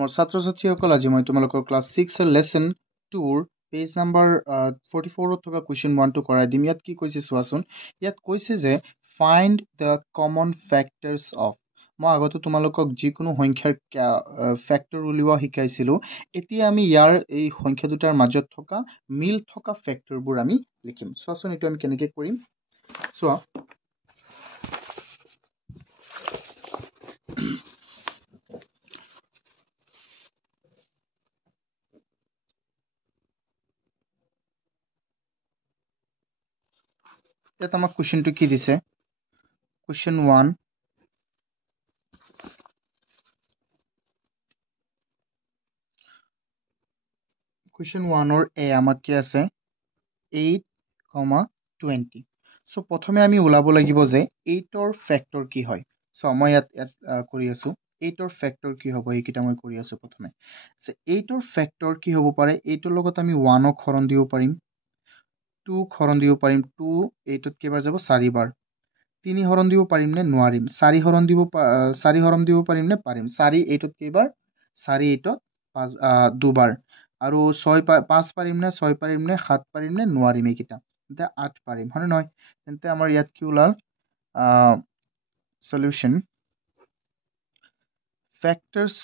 মোৰ ছাত্ৰ ছাত্ৰীসকল আজি মই তোমালোকৰ ক্লাছ 6 লেসন 2 পেজ নাম্বাৰ 44 থকা কুৱেশ্যন 1 টো কৰাই দিম। ইয়াত কি কৈছে চোৱাচোন। ইয়াত কৈছে যে find the common factors of. মই আগতে তোমালোকক যিকোনো সংখ্যাৰ ফেক্টৰ উলিওৱা শিকাইছিলোঁ। এতিয়া আমি ইয়াৰ এই সংখ্যা দুটাৰ মাজত থকা মিল থকা ফেক্টৰবোৰ আমি লিখিম। চোৱাচোন এইটো আমি কেনেকৈ কৰিম চোৱা। ইয়াত আমাক কুৱেশ্যনটো কি দিছে? কুৱেশ্যন 1 কুৱেশ্যন 1 এ আমাক কি আছে 8,20। সো প্ৰথমে আমি ওলাব লাগিব যে 8ৰ ফেক্টৰ কি হয়। সো মই ইয়াত কৰি আছো 8ৰ ফেক্টৰ কি হ'ব এইকেইটা মই কৰি আছো। প্ৰথমে 8ৰ ফেক্টৰ কি হ'ব পাৰে? 8ৰ লগত আমি 1ক হৰণ দিব পাৰিম, 2ক হৰণ দিব পাৰিম, 2 8ত কেইবাৰ যাব 4 বাৰ। 3 হৰণ দিব পাৰিম নে নোৱাৰিম? 4 হৰণ দিব পাৰিম নে পাৰিম? 4 8ত কেইবাৰ? 4 8ত 2বাৰ। আৰু 5 পাৰিম নে 6 পাৰিম নে 7 পাৰিম নে নোৱাৰিম? এইকেইটা এতিয়া 8 পাৰিম, হয় নহয়? তেন্তে আমাৰ ইয়াত কি ওলাল? সলিউশন ফেক্টৰছ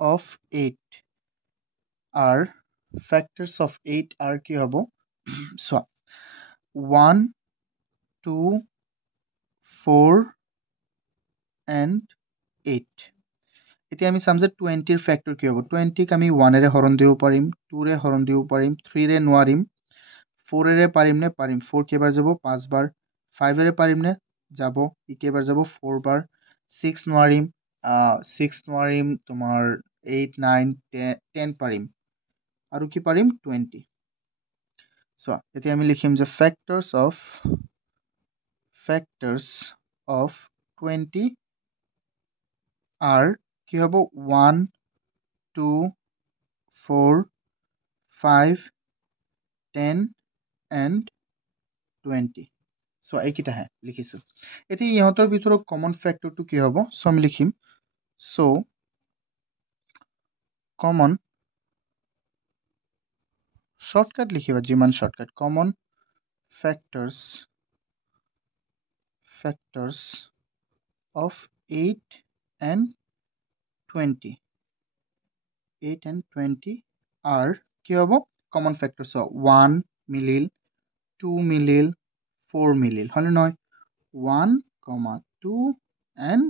of 8 are কি হ'ব? চোৱা 1 2 4 and 8। এতিয়া আমি চাম যে 20ৰ ফেক্টৰ কি হ'ব। 20ক আমি 1ৰে হৰণ দিব পাৰিম, 2ৰে হৰণ দিব পাৰিম, 3ৰে নোৱাৰিম, 4ৰে পাৰিম নে পাৰিম? 4 কেইবাৰ যাব? 5 বাৰ। 5ৰে পাৰিম নে? যাব। ই কেইবাৰ যাব? 4 বাৰ। 6 নোৱাৰিম, 6 নোৱাৰিম, তোমাৰ 8 9 10 পাৰিম। আৰু কি পাৰিম? 20। চোৱা এতিয়া আমি লিখিম যে ফেক্টৰছ অফ 20 are কি হ'ব? 1 2 4 5 10 and 20। সো এইকেইটাহে লিখিছোঁ। এতিয়া ইহঁতৰ ভিতৰত কমন ফেক্টৰটো কি হ'ব? সো আমি লিখিম সো কমন শর্টকাট লিখিবা, যিমান shortcut. Common factors of 8 and 20 are কি হ'ব? কমন ফেক্টরস 1 মিলিল, 2 মিলিল, 4 মিলিল, হয়নে নহয়? 1, 2 and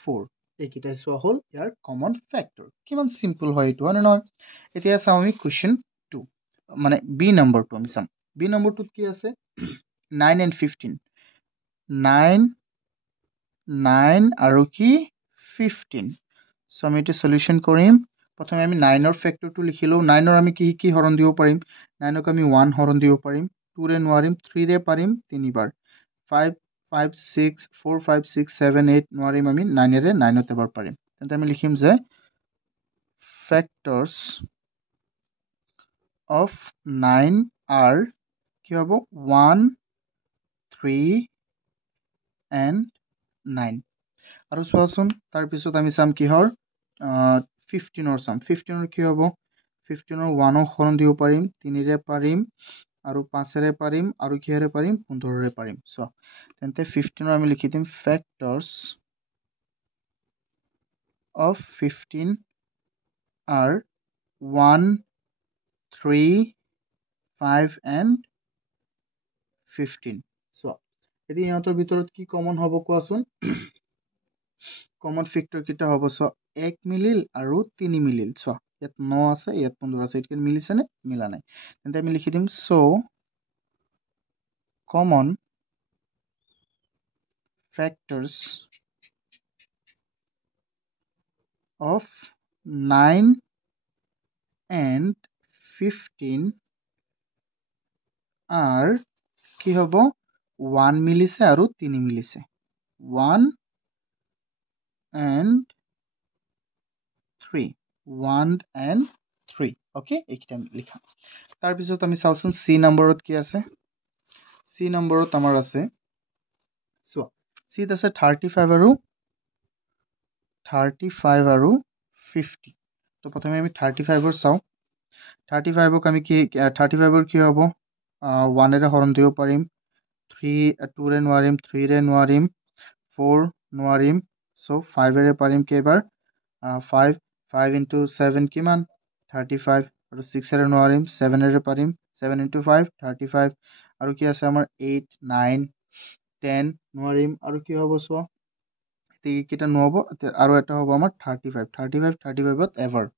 4 এইকেইটা চোৱা হ'ল ইয়াৰ কমন ফেক্টৰ। কিমান চিম্পল হয় এইটো, হয়নে নহয়? এতিয়া চাওঁ আমি কুৱেশ্যন 2 মানে বি নম্বৰটো আমি চাম। বি নম্বৰটোত কি আছে? 9 and 15। 9 আৰু কি 15। সো আমি এইটো সলিউশন কৰিম। প্ৰথমে আমি 9ৰ ফেক্টৰটো লিখিলোঁ। 9ৰ আমি কি কি হৰণ দিব পাৰিম? 9ক আমি 1 হৰণ দিব পাৰিম, 2ৰে নোৱাৰিম, 3ৰে পাৰিম 3 বাৰ, 4 5 6 7 8 নোৱাৰিম আমি 9ৰে, 9ত এবাৰ পাৰিম। তেন্তে আমি লিখিম যে ফেক্টৰছ অফ 9 are কি হ'ব? 1 3 and 9। আৰু চোৱাচোন তাৰপিছত আমি চাম কিহৰ 15ৰ চাম। 15ৰ কি হ'ব? 15ৰ 1ক হৰণ দিব পাৰিম, 3ৰে পাৰিম, আৰু 5ৰে পাৰিম, আৰু কিহেৰে পাৰিম? 15ৰে পাৰিম। চোৱা তেন্তে 15ৰ আমি লিখি দিম ফেক্টৰছ অফ 15 are 1 3 5 and 15। চোৱা এতিয়া ইহঁতৰ ভিতৰত কি কমন হ'ব কোৱাচোন? কমন ফেক্টৰ কেইটা হ'ব? চোৱা 1 মিলিল আৰু 3 মিলিল। চোৱা ইয়াত 9 আছে, ইয়াত 15 আছে, এইটো মিলিছে নে? মিলা নাই। তেন্তে আমি লিখি দিম so common factors of 9 and 15 are কি হ'ব? 1 মিলিছে আৰু 3 মিলিছে। 1 and 3। 1 and 3। অ'কে, এইকেইটা লিখা। তাৰপিছত আমি চাওঁচোন চি নম্বৰত কি আছে। চি নম্বৰত আমাৰ আছে চোৱা চিত আছে 35 আৰু 50 তো প্ৰথমে আমি 35ৰ চাওঁ 35ক আমি কি 35ৰ কি হ'ব 1ৰে হৰণ দিব পাৰিম 2ৰে নোৱাৰিম 3ৰে নোৱাৰিম 4 নোৱাৰিম চ' 5ৰে পাৰিম কেইবাৰ 5 into 7 কিমান 35 আৰু 6ৰে নোৱাৰিম 7ৰে পাৰিম 7 into 5 35 আৰু কি আছে আমাৰ 8 9 10 নোৱাৰিম আৰু কি হ'ব চোৱা এইকেইটা নহ'ব আৰু এটা হ'ব আমাৰ 35ত এভাৰ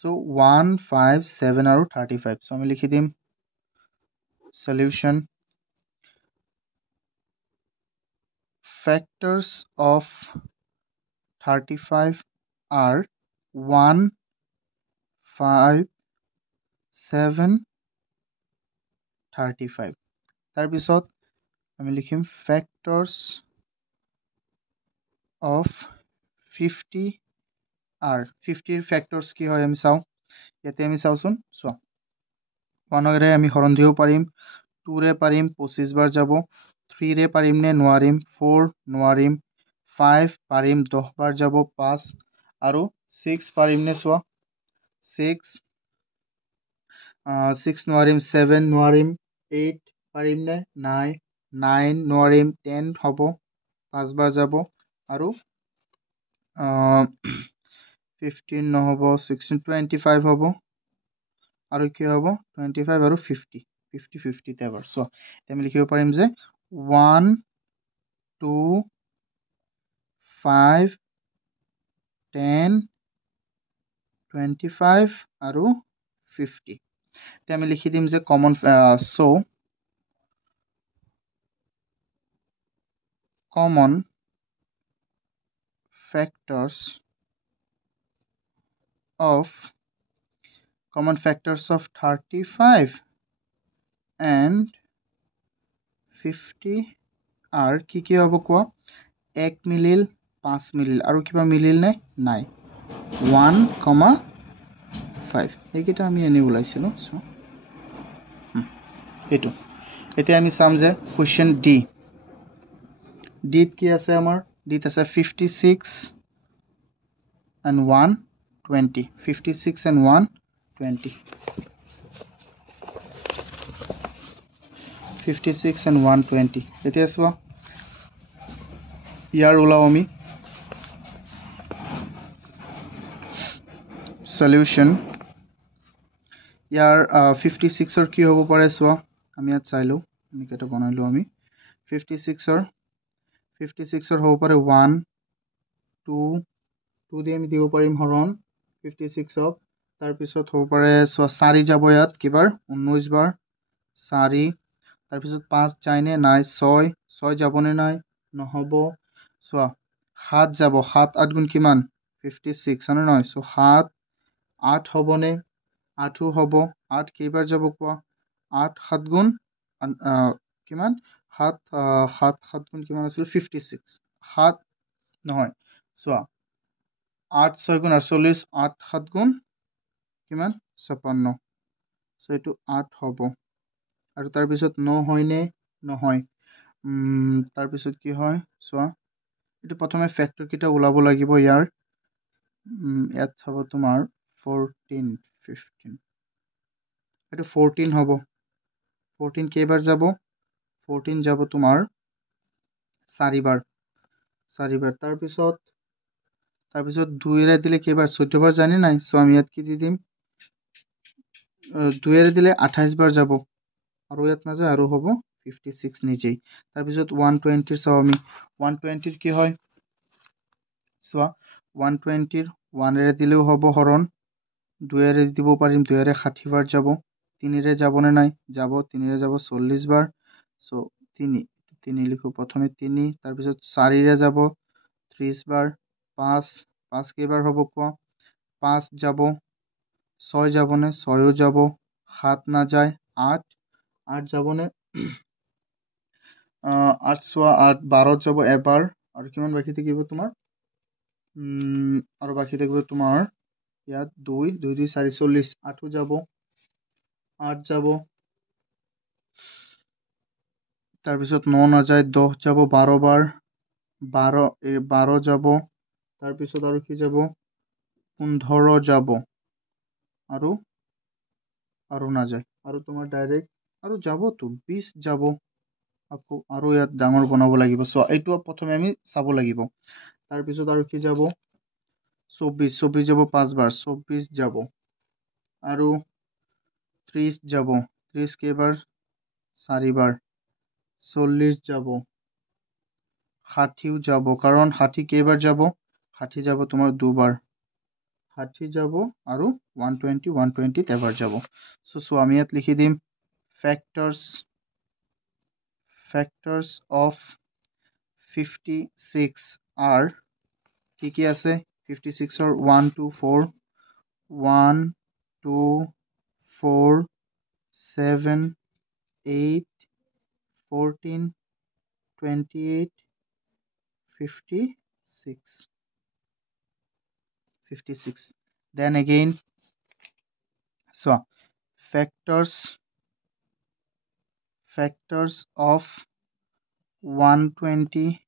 চ' 1 5 7 আৰু 35 চ' আমি লিখি দিম solution factors of 35 are 1 5 7 35 তাৰপিছত আমি লিখিম factors of 50 are 50ৰ factors কি হয় আমি চাওঁ ইয়াতে আমি চাওঁচোন চোৱা 1ৰে আমি হৰণ দিব পাৰিম 2ৰে পাৰিম 25 বাৰ যাব 3ৰে পাৰিম নে নোৱাৰিম 4 নোৱাৰিম 5 পাৰিম 10 বাৰ যাব 5 আৰু 6 পাৰিম নে চোৱা 6 নোৱাৰিম 7 নোৱাৰিম 8 পাৰিম নে 9 নোৱাৰিম 10 হ'ব 5 বাৰ যাব আৰু 15 নহ'ব 16 25 হ'ব আৰু কি হ'ব 25 আৰু 50 তে এবাৰ চ' আমি লিখিব পাৰিম যে 1 2 5 10 25 আৰু 50 তে আমি লিখি দিম যে common common factors of 35 and 50 are কি হ'ব কোৱা 1 মিলিল 5 মিলিল আৰু কিবা মিলিল নে নাই 1,5 এইকেইটা আমি এনে ওলাইছিলোঁ এইটো এতিয়া আমি চাম যে কুৱেশ্যন ডিত কি আছে আমাৰ ডিত আছে 56 and 120 56 and 120 56 and 120 এতিয়া চোৱা ইয়াৰ ওলাও আমি সলিউশন ইয়াৰ 56ৰ কি হ'ব পাৰে চোৱা আমি ইয়াত চাইলো এনেকেটা বনাইলো আমি 56ৰ হ'ব পাৰে 1 2 দি আমি দিব পাৰিম হৰণ 56ক তাৰপিছত হ'ব পাৰে চোৱা 4 যাব ইয়াত কিবাৰ 19 বাৰ 4 তাৰপিছত 5 যায়নে নাই 6 যাবনে নাই নহ'ব চোৱা 7 যাব 7 8 গুণ কিমান 56 হয়নে নহয় চ' 7 8 হ'বনে 8ও হ'ব 8 কেইবাৰ যাব কোৱা 8 7 গুণ কিমান 7 গুণ কিমান আছিল 56 7 নহয় চোৱা 8 6 গুণ 48 8 7 গুণ কিমান 56 চ' এইটো 8 হ'ব আৰু তাৰপিছত 9 হয়নে নহয় তাৰপিছত কি হয় চোৱা এইটো প্ৰথমে ফেক্টৰ কেইটা ওলাব লাগিব ইয়াৰ ইয়াত হ'ব তোমাৰ 14 15 এইটো 14 হ'ব 14 কেইবাৰ যাব 14 যাব তোমাৰ 4 বাৰ তাৰপিছত 2ৰে দিলে কেইবাৰ 14 বাৰ জানি নাই চ' আমি ইয়াত কি দি দিম 2ৰে দিলে 28 বাৰ যাব আৰু ইয়াত নাযায় আৰু হ'ব 56 নিজেই তাৰপিছত 120 চাওঁ আমি 120 কি হয় চোৱা 120 1ৰে দিলেও হ'ব হৰণ 2ৰে দিব পাৰিম 2ৰে 60 বাৰ যাব 3ৰে যাবনে নাই যাব 3ৰে যাব 40 বাৰ চ' 3 লিখো প্ৰথমে 3 তাৰপিছত 4ৰে যাব 30 বাৰ 5 কেইবাৰ হ'ব কোৱা 5 যাব 6 যাবনে 6ও যাব 7 নাযায় 8 যাবনে 8 চোৱা 8 12 যাব এবাৰ আৰু কিমান বাকী থাকিব তোমাৰ আৰু বাকী থাকিব তোমাৰ ইয়াত 2 2 2 4 40 8ও যাব 8 যাব তাৰপিছত 9 নাযায় 10 যাব 12 বাৰ 12 যাব তাৰপিছত আৰু কি যাব 15 যাব আৰু নাযায় আৰু তোমাৰ ডাইৰেক্ট আৰু যাবতো 20 যাব আকৌ আৰু ইয়াত ডাঙৰ বনাব লাগিব চ' এইটো প্ৰথমে আমি চাব লাগিব তাৰপিছত আৰু কি যাব 24 যাব 5 বাৰ 24 যাব আৰু 30 যাব 30 কেইবাৰ 4 বাৰ 40 যাব 60 যাব কাৰণ 60 কেইবাৰ যাব 60 যাব তোমাৰ দুবাৰ 60 যাব আৰু 120 এবাৰ যাব চ' আমি ইয়াত লিখি দিম factors of 56 are কি আছে 56 ৰ 1 2 4 1 2 4 7 8 14 28 56 then again so factors of 120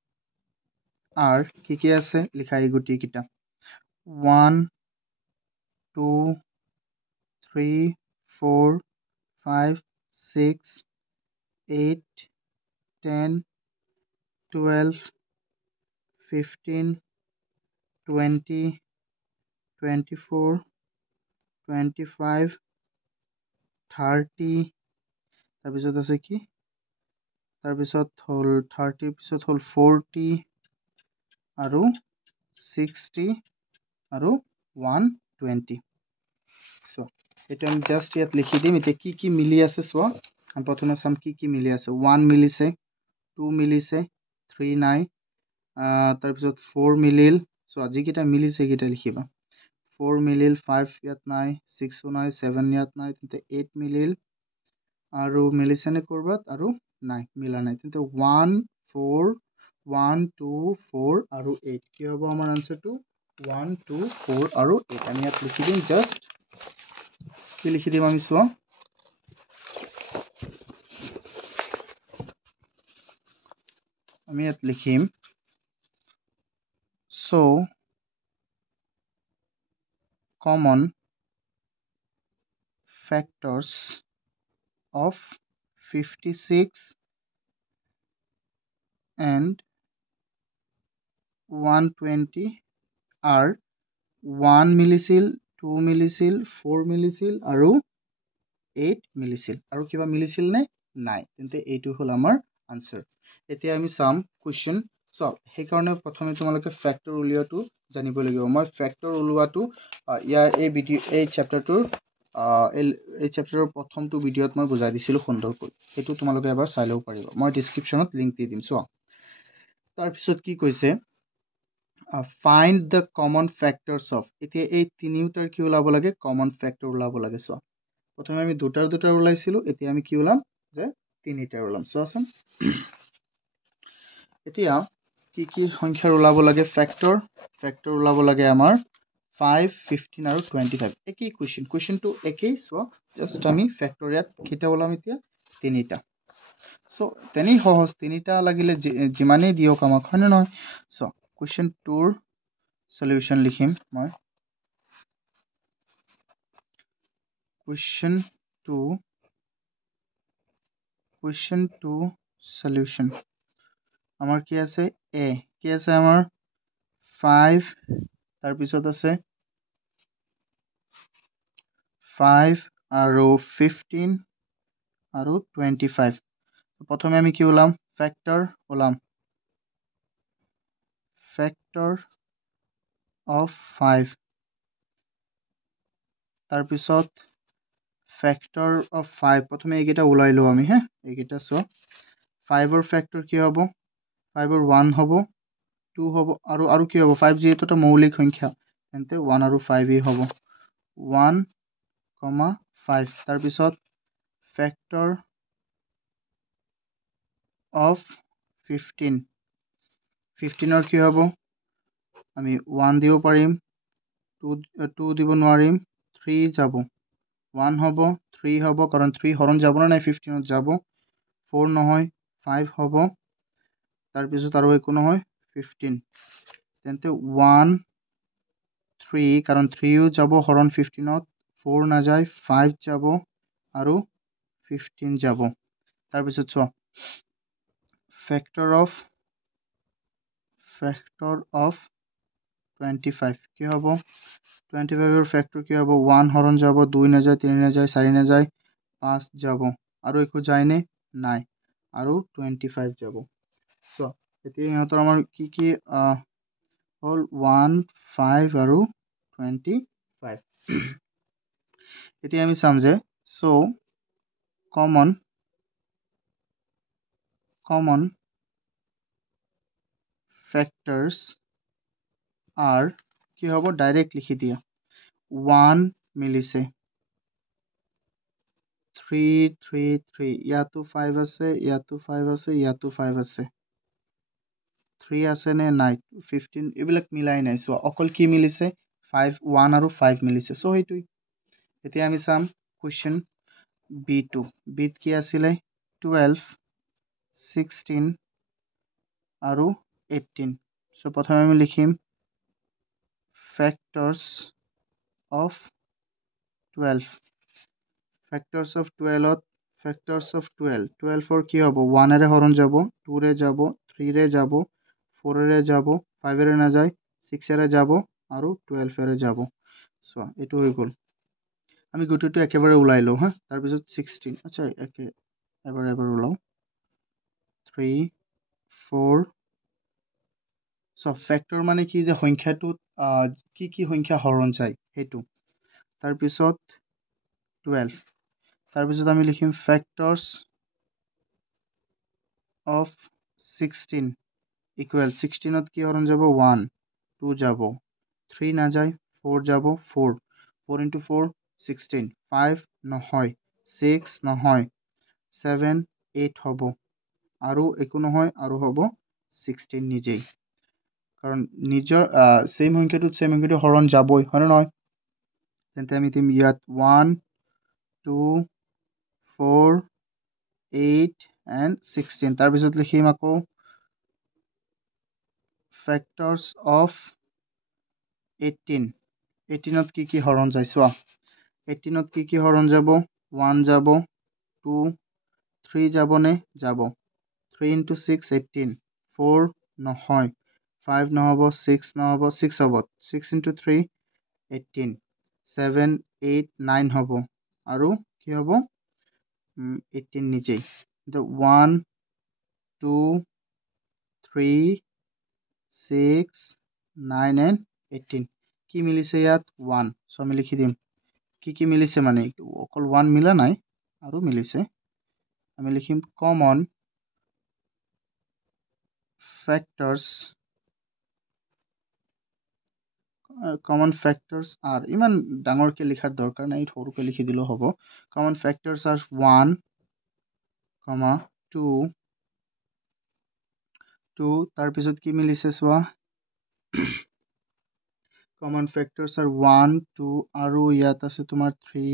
are কি আছে লিখা এই গুটি কিটা 1 2 3 4 5 6 8 10 12 15 20 24 25 30 তাৰপিছত আছে কি তাৰপিছত হ'ল 30 পিছত হ'ল 40 আৰু 60 আৰু 120 চ' এইটো আমি জাষ্ট ইয়াত লিখি দিম এতিয়া কি মিলি আছে চোৱা আমি প্ৰথমে চাম কি মিলি আছে 1 মিলিছে 2 মিলিছে 3 নাই তাৰপিছত 4 মিলিল চ' যিকেইটা মিলিছে সেইকেইটা লিখিবা 4 মিলিল 5 ইয়াত নাই 6 নাই 7 ইয়াত নাই তেন্তে 8 মিলিল আৰু মিলিছেনে ক'ৰবাত আৰু নাই মিলা নাই তেন্তে 1 4 1 2 4 আৰু 8 কি হ'ব আমাৰ আনসাৰটো 1 2 4 আৰু 8 আমি ইয়াত লিখি দিম জাষ্ট কি লিখি দিম আমি চোৱা আমি ইয়াত লিখিম so common factors of 56 and 120 are 1 মিলিছিল 2 মিলিছিল 4 মিলিছিল আৰু 8 মিলিছিল আৰু কিবা মিলিছিল নে নাই তেন্তে এইটো হ'ল আমাৰ আনসাৰ এতিয়া আমি চাম কোৱেশ্চন সলভ সেইকাৰণে প্ৰথমে তোমালোকে ফ্যাক্টৰ উলিওৱাটো জানিব লাগিব মই ফ্যাক্টৰ উলিওৱাটো এই চেপ্টাৰৰ প্ৰথমটো ভিডিঅ'ত মই বুজাই দিছিলোঁ সুন্দৰকৈ সেইটো তোমালোকে এবাৰ চাই ল'ব পাৰিবা মই ডেছক্ৰিপশ্যনত লিংক দি দিম চোৱা তাৰপিছত কি কৈছে find the common factors of এতিয়া এই তিনিটাৰ কি ওলাব লাগে common factor ওলাব লাগে চোৱা প্ৰথমে আমি দুটাৰ ওলাইছিলোঁ এতিয়া আমি কি ওলাম যে তিনিটাৰ ওলাম চোৱাচোন এতিয়া কি সংখ্যাৰ ওলাব লাগে ফ্যাক্টৰ ওলাব লাগে আমাৰ 5 15 আৰু 25 একেই কোৱেশ্চনটো একেই সো জাস্ট আমি ফ্যাক্টৰ ইয়াত কিটা ওলাম এতিয়া তিনিটা সো তেনি সহজ তিনিটা লাগিলে যিমানেই দিয়ক আমাক হয় নহয় সো কোৱেশ্চন 2 ৰ সলিউশন লিখিম মই question 2 solution আমার কি আছে a কি আছে আমার 5 তার পিছত আছে 5 আৰু 15 আৰু 25 প্ৰথমে আমি কি ওলাম factor of 5 তাৰ পিছত factor of 5 প্ৰথমে এইকেইটা ওলাই লও আমি এইকেইটা সো 5 ৰ ফ্যাক্টৰ কি হ'ব 5 ৰ 1 হ'ব 2 হ'ব আৰু কি হ'ব 5 যেহেতু এটা মৌলিক সংখ্যা তেন্তে 1 আৰু 5 এই হ'ব 1, 5 তাৰ পিছত factor of 15 ৰ কি হ'ব আমি 1 দিব পাৰিম 2 দিব নোৱাৰিম 3 যাব 1 হ'ব 3 হ'ব কাৰণ 3 হৰণ যাব না নাই 15 যাব 4 নহয় 5 হ'ব তাৰপিছত আৰু একো নহয় 15 তেন্তে 1 3 কাৰণ 3ও যাব হৰণ 15ত 4 নাযায় 5 যাব আৰু 15 যাব তাৰপিছত চোৱা ফেক্টৰ অফ 25 কি হ'ব 25 ফেক্টৰ কি হ'ব 1 হৰণ যাব 2 নাযায় 3 নাযায় 4 নাযায় 5 যাব আৰু একো যায়নে নাই আৰু 25 যাব চোৱা এতিয়া ইহঁতৰ আমাৰ কি কি হ'ল 1 5 আৰু 25 এতিয়া আমি চাম যে so common factors are কি হ'ব ডাইৰেক্ট লিখি দিয়া 1 মিলিছে 3 3 3 ইয়াতো 5 আছে ইয়াতো 5 আছে ইয়াতো 5 আছে 3 আছে নে নাই 15 এইবিলাক মিলাই নাই সো অকল কি মিলিছে 5 1 আৰু 5 মিলিছে সো হেইটোই এতিয়া আমি চাম কোৱেশ্চন B2 বিত কি আছিলে 12 16 আৰু 18 সো প্ৰথমে আমি লিখিম factors of 12 factors of 12 factors of 12 12 for কি হ'ব 1 এৰে হৰণ যাব 2 ৰে যাব 3 ৰে যাব 4 এৰে যাব 5 এৰে না যায় 6 এৰে যাব আৰু 12 এৰে যাব সো এটো হৈ গল আমি গুটিটো একেবাৰে উলাই লও হা তাৰ পিছত 16 আচ্ছা এবাৰ উলাও 3 4 সো ফ্যাক্টৰ মানে কি যে সংখ্যাটোত কি কি সংখ্যা হৰণ যায় হেতু তাৰ পিছত 12 তাৰ পিছত আমি লিখিম ফ্যাক্টৰস অফ 16 ইকুয়াল 16 ত কি হৰণ যাব 1 2 যাব 3 না যায় 4 যাব 4 4 into 4 16 5 নহয় 6 নহয় 7 8 হ'ব আৰু একো নহয় আৰু হ'ব 16 নিজেই কাৰণ নিজৰ সেম সংখ্যাটো হৰণ যাবই হয় নহয় তেন্তে আমি দিম ইয়াত 1 2 4 8 and 16 তাৰ পিছত লিখিম আকৌ factors of 18 18 ত কি হৰণ যায় চোৱা 18 ত কি হৰণ যাব 1 যাব 2 3 যাব নে যাব 3 into 6 18 4 নহয় 5 নহব 6 নহব 6 হ'ব 6 into 3 18 7 8 9 হ'ব আৰু কি হ'ব 18 নিজেই the 1 2 3 6 9 and 18 কি মিলিছে ইয়াত 1 সো আমি লিখি দিম কি মিলিছে মানে অকল 1 মিলা নাই আৰু মিলিছে আমি লিখিম common factors are ইমান ডাঙৰকে লিখাৰ দৰকাৰ নাই সৰুকে লিখি দিলেও হ'ব common factors are 1 2 তাৰ পিছত কি মিলিছে চোৱা common factors are 1 2 আৰু ইয়াত আছে তোমাৰ 3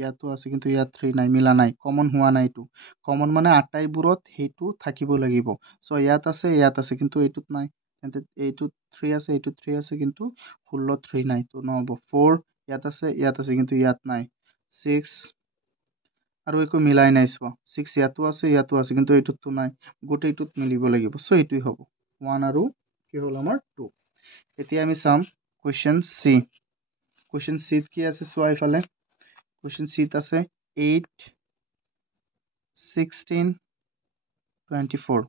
ইয়াতো আছে কিন্তু ইয়াত 3 নাই মিলা নাই কমন হোৱা নাই এটো কমন মানে আটাইবোৰত হেতু থাকিব লাগিব সো ইয়াত আছে কিন্তু এটুত নাই তেন্তে এইটুত 3 আছে এইটুত 3 আছে কিন্তু 16 3 নাই তো নহব 4 ইয়াত আছে কিন্তু ইয়াত নাই 6 আৰু একো মিলাই নাই চোৱা 6 ইয়াতো আছে কিন্তু এইটুতটো নাই গোটেইটোত মিলিব লাগিব সো এটুই হ'ব 1 আৰু কি হল আমাৰ 2 এতিয়া আমি চাম question C কি আছে চোৱা ইফালে question C ত আছে 8 16 24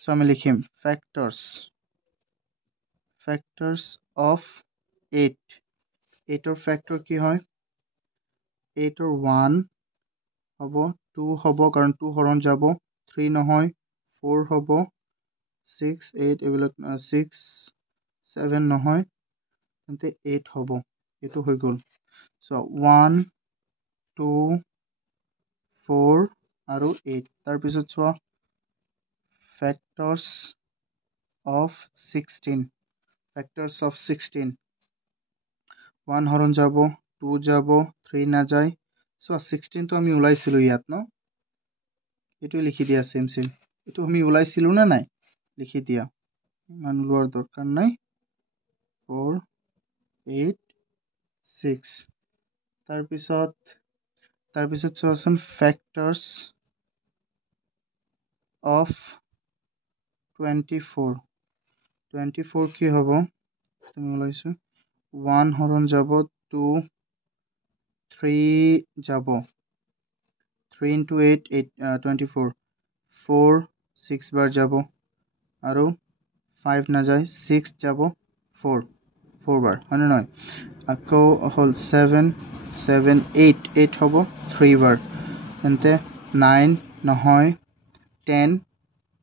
সো আমি লিখিম factors of 8 8 ৰ ফ্যাক্টৰ কি হয় 8 ৰ 1 হ'ব 2 হ'ব কাৰণ 2 হৰণ যাব 3 নহয় 4 হ'ব 6 8 এইবিলাক 6 7 নহয় তেন্তে 8 হ'ব এটো হৈ গল সো 1 2 4 আৰু 8 তাৰ পিছত চোৱা factors of 16 1 হৰণ যাব 2 যাব 3 না যায় সো 16 তো আমি উলাইছিলো ইয়াত ন এটো লিখি দিয়া সেম এইটো আমি ওলাইছিলোঁ নে নাই লিখি দিয়া ইমান ওলোৱাৰ দৰকাৰ নাই 4 8 6 তাৰপিছত চোৱাচোন ফেক্টৰ্ছ অফ 24 কি হ'ব তুমি ওলাইছোঁ 1 হৰণ যাব 2 3 যাব 3 into 8 24 4 6 বাৰ যাব আৰু 5 নাযায় 6 যাব 4 বাৰ হয়নে নহয় আকৌ হ'ল 7 8 হ'ব 3 বাৰ তেন্তে 9 নহয় 10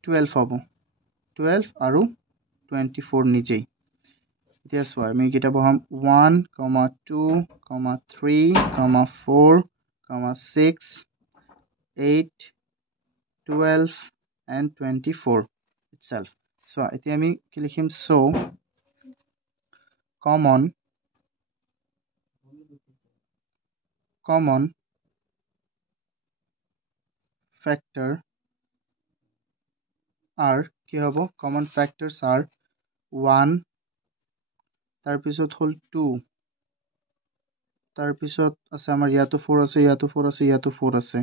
12 হ'ব 12 আৰু 24 নিজেই এতিয়া চোৱা আমি এইকেইটা বহাম 1, 2, 3, 4, 6, 8, 12 and 24 itself. So এতিয়া আমি কি লিখিম so common factor are কি হ'ব common factors are 1 তাৰপিছত হ'ল 2 তাৰপিছত আছে আমাৰ ইয়াতো 4 আছে ইয়াতো 4 আছে ইয়াতো 4 আছে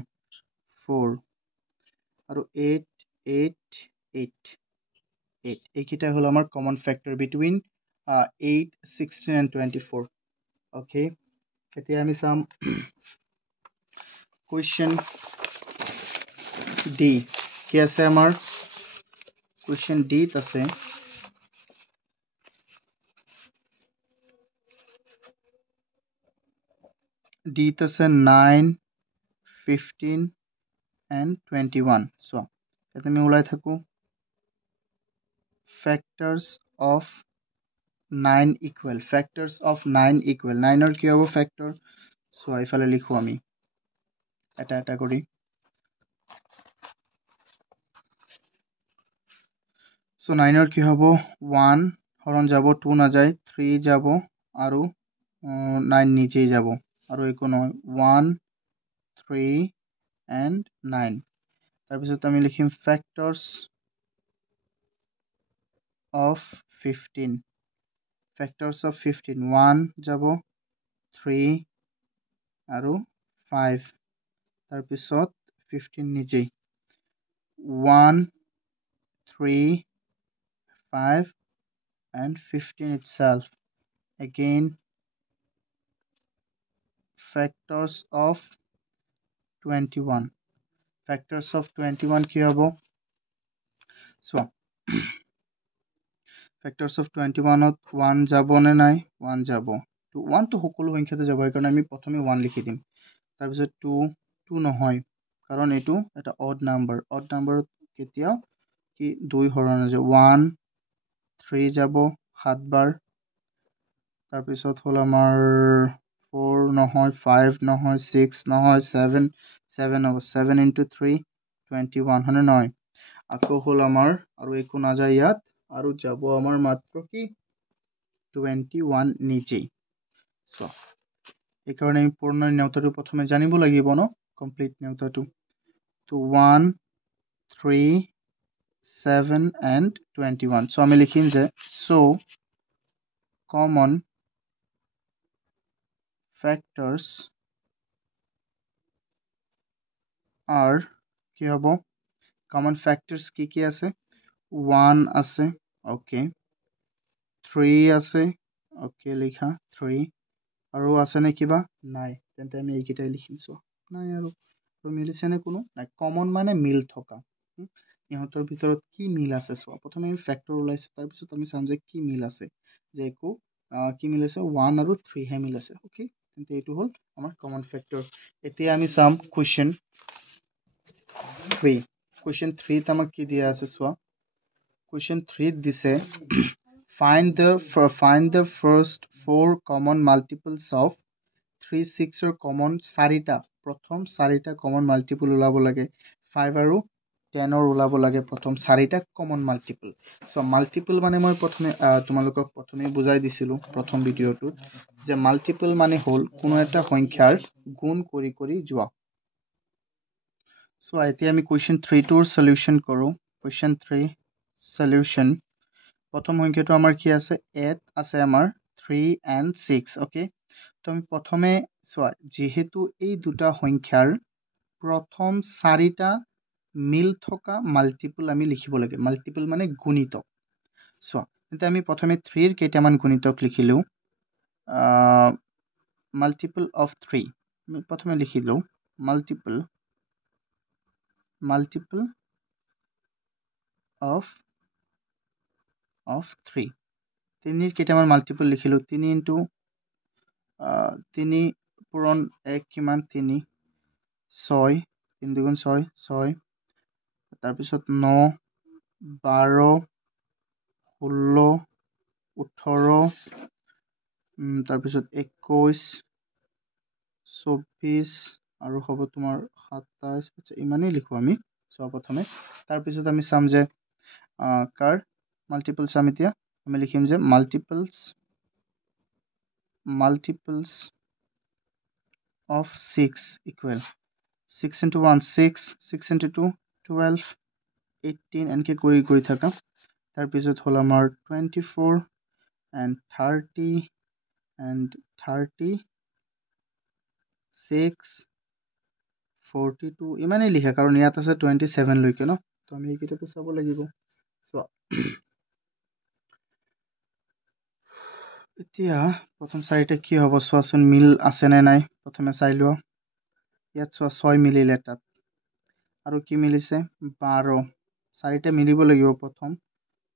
4 আৰু 8 এইকেইটা হ'ল আমাৰ common factor between 8 16 and 24 okay এতিয়া আমি চাম কুৱেশ্যন ডি কি আছে আমাৰ কুৱেশ্যন ডিত আছে ডিত আছে 9 15 and 21 so এতিয়া আমি ওলাই থাকো factors of 9 equal 9 কি হ'ব factor so ইফালে লিখো আমি এটা কৰি so 9 কি হ'ব 1 হৰণ যাব 2 নাযায় 3 যাব আৰু 9 নিজেই যাব আৰু একো নহয় 1 3 and 9 তাৰপিছত আমি লিখিম factors of 15 1 যাব 3 আৰু 5 তাৰপিছত 15 নিজেই 1 3 5 and 15 itself again factors of 21 কি হ'ব so factors of 21 ত 1 যাব নে নাই 1 যাব তো 1 তো সকলো সংখ্যাতে যাব কাৰণ আমি প্ৰথমে 1 লিখি দিম তাৰপিছত 2 নহয় কাৰণ এইটো এটা অড নাম্বাৰত কেতিয়াও কি 2 হৰণ যাব 1 3 যাব 7 বাৰ তাৰপিছত হ'ল আমাৰ 4 নহয় 5 নহয় 6 নহয় 7 হ'ব 7 into 3 21 হয়নে নহয় আকৌ হ'ল আমাৰ আৰু একো নাযায় ইয়াত আৰু যাব আমাৰ মাত্ৰ কি 21 নিজেই so এইকাৰণে আমি পূৰ্ণ নেউতাটো প্ৰথমে জানিব লাগিব ন কমপ্লিট নেউতাটো তো 1 3 7 and 21 so আমি লিখিম যে so common factors are কি হ'ব common factors কি আছে 1 আছে okay 3 আছে okay লিখা 3 আৰু আছে নে কিবা নাই তেন্তে আমি এইকেইটাই লিখিম so নাই আৰু মিলিছে নে কোনো নাই কমন মানে মিল থকা ইহঁতৰ ভিতৰত কি মিল আছে চোৱা প্ৰথমে আমি ফেক্টৰ ওলাইছে তাৰপিছত আমি চাম যে কি মিল আছে যে একো কি মিল আছে 1 আৰু 3 হে মিল আছে ওকে তেন্তে এইটো হ'ল আমাৰ কমন ফেক্টৰ এতিয়া আমি চাম কুৱেশ্যন 3 ত আমাক কি দিয়া আছে চোৱা কুৱেশ্যন 3 ত দিছে find the first 4 common multiples of 3 6 ৰ কমন প্ৰথম 4টা কমন মাল্টিপল ওলাব লাগে 5 আৰু 10 ৰ ওলাব লাগে প্ৰথম 4টা কমন মাল্টিপল সো মাল্টিপল মানে মই প্ৰথমে তোমালোকক প্ৰথমে বুজাই দিছিলো প্ৰথম ভিডিওটোত যে মাল্টিপল মানে হ'ল কোনো এটা সংখ্যাৰ গুণ কৰি যোৱা সো এতিয়া আমি কুৱেশ্যন 3 টোৰ সলিউশন কৰো কুৱেশ্যন 3 সলিউশ্যন প্ৰথম সংখ্যাটো আমাৰ কি আছে 8 আছে আমাৰ 3 and 6 ওকে তো আমি প্ৰথমে চোৱা যেহেতু এই দুটা সংখ্যাৰ প্ৰথম চাৰিটা মিল থকা মাল্টিপল আমি লিখিব লাগে মাল্টিপল মানে গুণিতক চোৱা এতিয়া আমি প্ৰথমে 3 ৰ কেইটামান গুণিতক লিখিলো মাল্টিপল অফ 3 আমি প্ৰথমে লিখিলো মাল্টিপল of 3 3 কেইটামান মাল্টিপল লিখিলো 3 ইনটু 3 পূৰণ 1 কিমান 3 6 3 দুগুণ 6 6 তাৰপিছত 9 12 16 18 তাৰপিছত 21 24 আৰু হ'ব তোমাৰ 27 আচ্ছা ইমানেই লিখো আমি সব প্ৰথমে তাৰপিছত আমি চাম যে কাৰ মাল্টিপল চাম এতিয়া আমি লিখিম যে multiples of 6 equal 6 into 1 6 6 into 2 12 18 এনেকে কৰি গৈ থাকা তাৰপিছত হ'ল আমাৰ 24 and 30 and 36 42 ইমানেই লিখা কাৰণ ইয়াত আছে 27 লৈকে ন তো আমি এইকেইটাটো চাব লাগিব চোৱা এতিয়া প্ৰথম চাৰিটা কি হ'ব চোৱাচোন মিল আছে নে নাই প্ৰথমে চাই লোৱা ইয়াত চোৱা 6 মিলিলে তাত আৰু কি মিলিছে 12 চাৰিটা মিলিব লাগিব প্ৰথম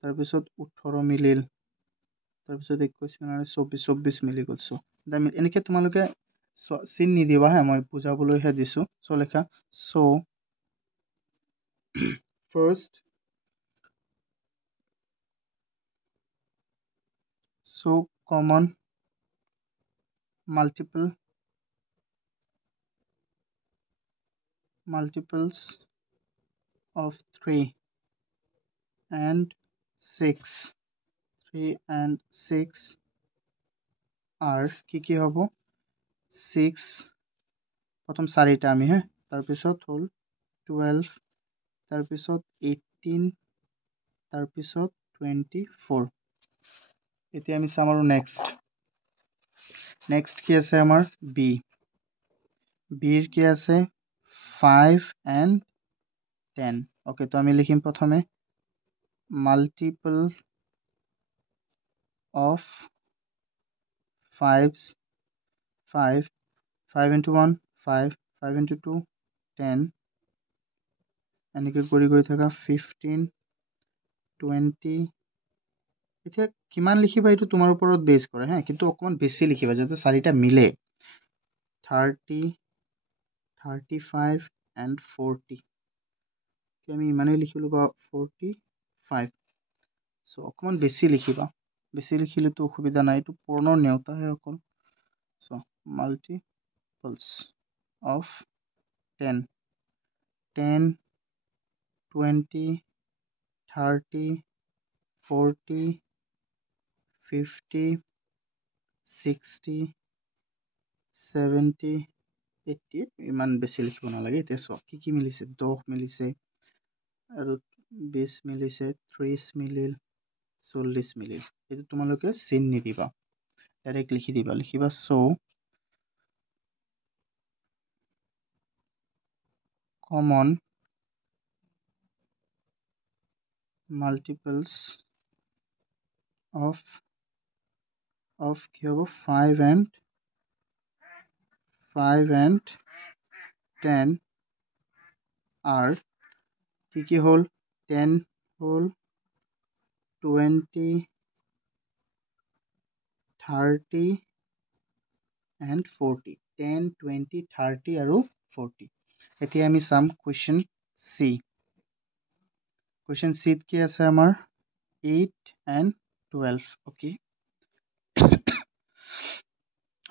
তাৰপিছত 18 মিলিল তাৰপিছত 21 মিলিল 24 মিলি গ'ল চ' এনেকে তোমালোকে চিন নিদিবা হা মই বুজাবলৈহে দিছো চ' লেখা চ' first so common multiples of 3 and 6 3 and 6 are কি হ'ব 6 প্ৰথম চাৰিটা আমি হে তাৰপিছত হ'ল 12 তাৰপিছত 18 তাৰপিছত 24 এতিয়া আমি চাম আৰু নেক্সট কি আছে আমাৰ বি বিৰ কি আছে 5 and 10 ওকে তো আমি লিখিম প্ৰথমে মাল্টিপল of 5 into 1 5 5 into 2 10 এনেকে কৰি গৈ থাকা 15 20 এতিয়া কিমান লিখিবা এইটো তোমাৰ ওপৰত বেছ কৰে হা কিন্তু অকমান বেছি লিখিবা যাতে চাৰিটা মিলে 30 35 and 40 আমি ইমানেই লিখিলো বা 45 সো অকমান বেছি লিখিবা বেছি লিখিলেতো অসুবিধা নাই এইটো পূৰ্ণ নেওতাহে অকল সো মাল্টিপলস of 10 10 20 30 40 50 60 70 80 ইমান বেছি লিখিব নালাগে এতিয়া চোৱা কি মিলিছে 10 মিলিছে আৰু 20 মিলিছে 30 মিলিল 40 মিলিল এইটো তোমালোকে চিন নিদিবা ডাইৰেক্ট লিখি দিবা লিখিবা সো common multiples of কি হ'ব 5 and 10 are কি হ'ল 10 হ'ল 20 30 and 40 10 20 30 আৰু 40 এতিয়া আমি চাম কুৱেশ্যন সি কুৱেশ্যন সিত কি আছে আমাৰ 8 and 12 ওকে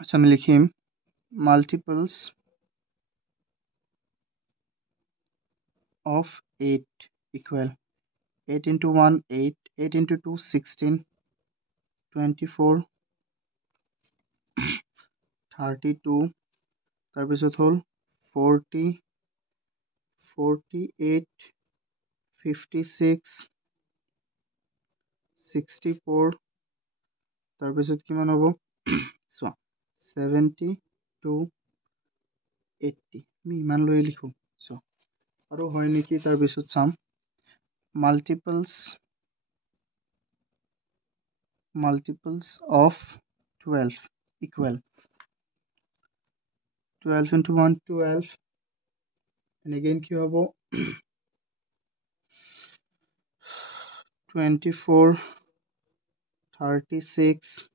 সো আমি লিখিম multiples of 8 equal 8 into 1 8 8 into 2 16 24 32 তাৰপিছত হ'ল 40 48 56 64 তাৰপিছত কিমান হ'ব চোৱা 72 80 আমি ইমান লৈ লিখো চোৱা আৰু হয় নেকি তাৰপিছত চাম multiples of 12 equal 12 into 1 12 and again কি হ'ব 24 36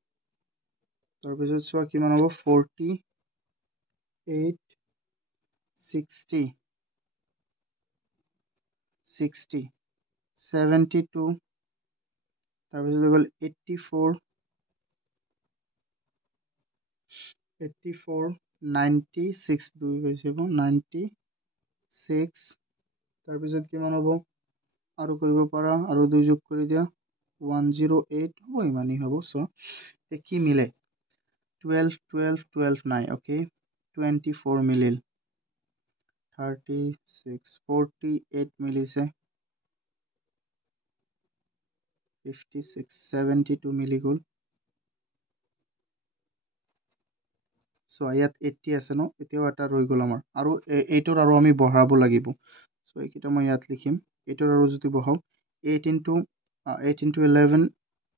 তাৰপিছত চোৱা কিমান হ'ব 48 60 60 72 তাৰপিছত হৈ গ'ল 84 96 দুই গৈছে 96 তাৰপিছত কিমান হ'ব আৰু কৰিব পাৰা আৰু দুই যোগ কৰি দিয়া 108 হ'ব ইমানেই হ'ব চ' কি মিলে 12 12 12 নাই okay 24 মিলিল 36 48 মিলিছে 56 72 মিলি গ'ল চ' ইয়াত 80 আছে ন এতিয়াও এটা ৰৈ গ'ল আমাৰ আৰু এইটোৰ আৰু আমি বঢ়াব লাগিব চ' এইকেইটা মই ইয়াত লিখিম এইটোৰ আৰু যদি বহাও 8 into 11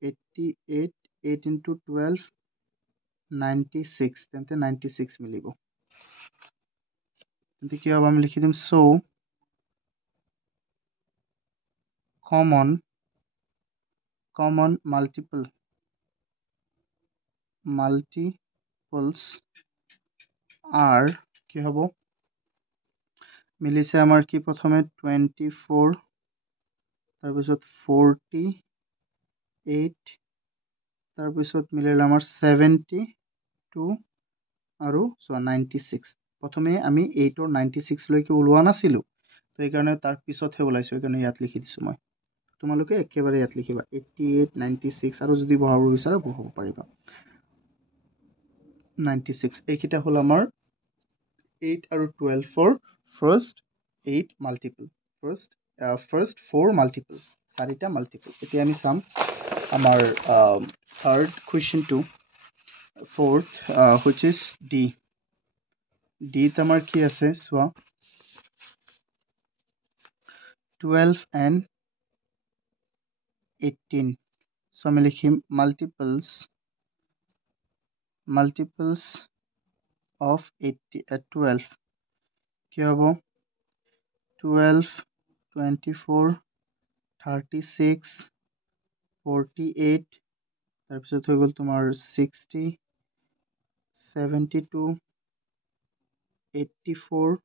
88 8 into 12 96 তেন্তে 96 মিলিব তেন্তে কি হ'ব আমি লিখি দিম চ' common multiples are কি হ'ব মিলিছে আমাৰ কি প্ৰথমে 24 তাৰপিছত 48 তাৰপিছত মিলিল আমাৰ 72 আৰু 96 প্ৰথমে আমি 8 96 লৈকে ওলোৱা নাছিলো তো এইকাৰণে তাৰ পিছতহে ওলাইছো এইকাৰণে ইয়াত লিখি দিছো মই তোমালোকে একেবাৰে ইয়াত লিখিবা 88 96 আৰু যদি বহাব বিচাৰা বহাব পাৰিবা 96 এইকেইটা হ'ল আমাৰ 8 আৰু 12 first 8 multiple first 4 multiple চাৰিটা multiple এতিয়া আমি চাম আমাৰ third question to fourth which is D আমাৰ কি আছে চোৱা 12 and 18 so আমি লিখিম multiples of 12 কি হ'ব 12 24 36 48 তাৰপিছত হৈ গ'ল তোমাৰ 60 72 84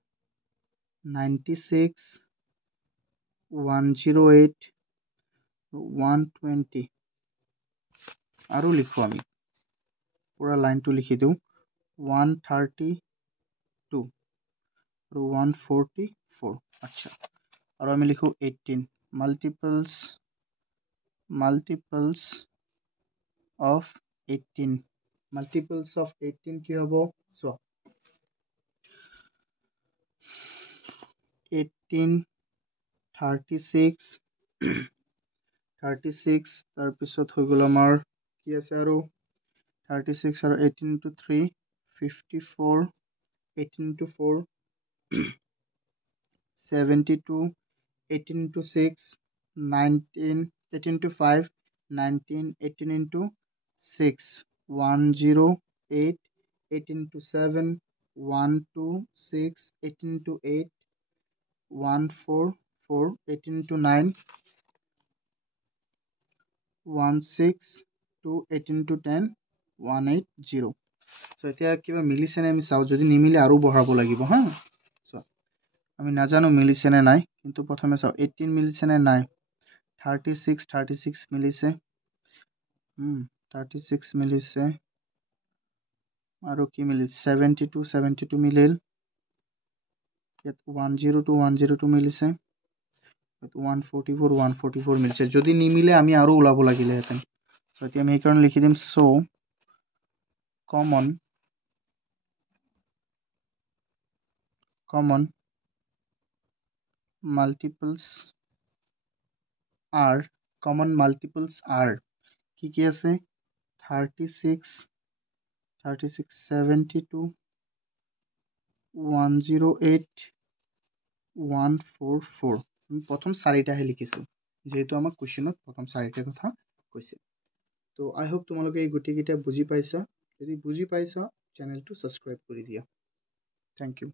96 108 120 আৰু লিখো আমি পুৰা লাইনটো লিখি দিওঁ 132 আৰু 144 আচ্ছা আৰু আমি লিখো 18 multiples of 18 কি হ'ব চোৱা 18 36 তাৰপিছত হৈ গ'ল আমাৰ কি আছে আৰু 36 আৰু 18 into 3 54 18 into 4 72 18 into 6 19 18 into 5 19 18 into 6 108 18 into 7 126 18 into 8 144 18 into 9 162 18 into 10 180 so এতিয়া কিবা মিলিছে নে আমি চাও যদি নিমিলে আৰু বঢ়াব লাগিব হা সো আমি নাজানো মিলিছে নে নাই কিন্তু প্ৰথমে চাও 18 মিলিছে নে নাই 36 মিলিছে 36 মিলিছে আৰু কি মিলিছে 72 মিলিল ইয়াত 102 মিলিছে 144 মিলিছে যদি নিমিলে আমি আৰু ওলাব লাগিলে হেতেন সো এতিয়া আমি এইকাৰণে লিখি দিম so common multiples are common multiples are কি আছে 36 72 108 144 আমি প্ৰথম চাৰিটাহে লিখিছোঁ যেহেতু আমাক কুৱেশ্যনত প্ৰথম চাৰিটাৰ কথা কৈছে তো আই হোপ তোমালোকে এই গোটেইকেইটা বুজি পাইছা যদি বুজি পাইছা চেনেলটো ছাবস্ক্ৰাইব কৰি দিয়া থেংক ইউ